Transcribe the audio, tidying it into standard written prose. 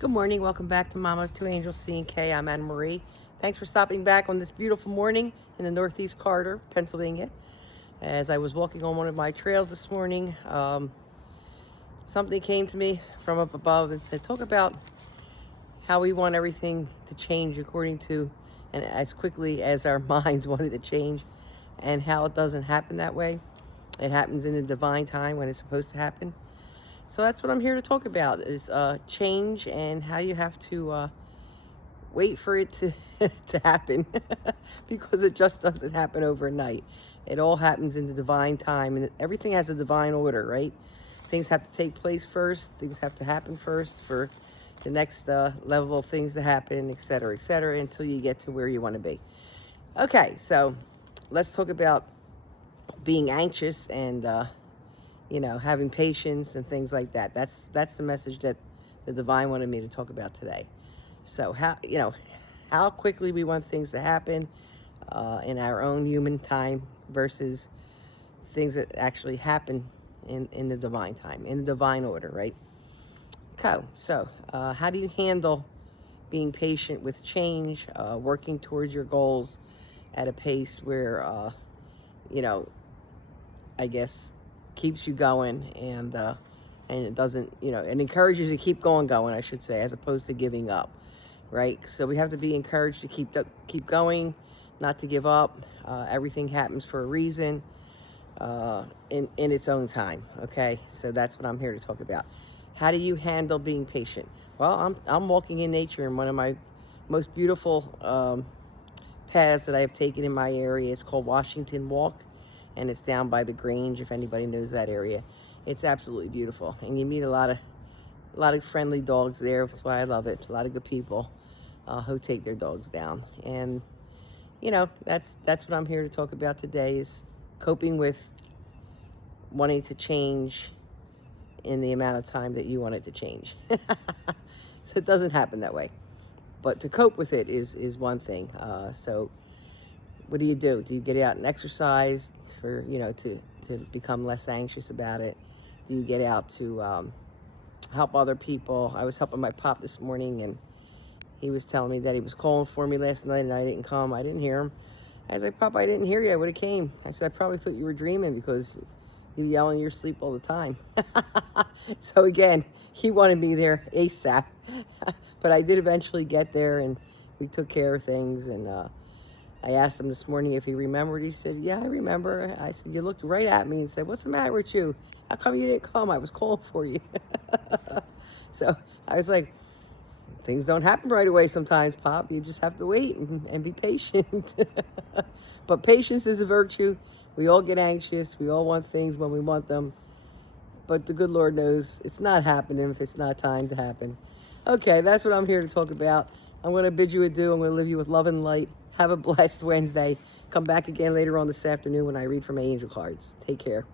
Good morning. Welcome back to Mama of Two Angels C&K. I'm Anne Marie. Thanks for stopping back on this beautiful morning in the Northeast Corridor, Pennsylvania. As I was walking on one of my trails this morning, something came to me from up above and said, talk about how we want everything to change according to and as quickly as our minds want it to change, and how it doesn't happen that way. It happens in the divine time when it's supposed to happen. So that's what I'm here to talk about is change and how you have to wait for it to, to happen because it just doesn't happen overnight. It all happens in the divine time, and everything has a divine order, right? Things have to take place first, things have to happen first for the next level of things to happen, et cetera, until you get to where you want to be. Okay, so let's talk about being anxious and having patience and things like that. That's the message that the divine wanted me to talk about today. So how quickly we want things to happen in our own human time versus things that actually happen in the divine time, in the divine order, right? Okay, so how do you handle being patient with change, working towards your goals at a pace where, you know, I guess keeps you going and it doesn't, it encourages you to keep going, I should say, as opposed to giving up, right? So we have to be encouraged to keep going, not to give up. Everything happens for a reason, in its own time. Okay, so that's what I'm here to talk about. How do you handle being patient? Well, I'm walking in nature in one of my most beautiful paths that I have taken in my area. It's called Washington Walk, and it's down by the Grange, if anybody knows that area. It's absolutely beautiful, and you meet a lot of friendly dogs there. That's why I love it. A lot of good people who take their dogs down, and that's what I'm here to talk about today, is coping with wanting to change in the amount of time that you want it to change. So it doesn't happen that way, but to cope with it is one thing. So what do? Do you get out and exercise for, to become less anxious about it? Do you get out to help other people? I was helping my pop this morning, and he was telling me that he was calling for me last night, and I didn't come. I didn't hear him. I was like, Pop, I didn't hear you. I would have came. I said, I probably thought you were dreaming because you yell in your sleep all the time. So again, he wanted me there ASAP. But I did eventually get there, and we took care of things, and I asked him this morning if he remembered. He said, yeah, I remember. I said, you looked right at me and said, what's the matter with you? How come you didn't come? I was calling for you. So I was like, things don't happen right away sometimes, Pop. You just have to wait and be patient. But patience is a virtue. We all get anxious. We all want things when we want them. But the good Lord knows it's not happening if it's not time to happen. Okay, that's what I'm here to talk about. I'm going to bid you adieu. I'm going to leave you with love and light. Have a blessed Wednesday. Come back again later on this afternoon when I read from my angel cards. Take care.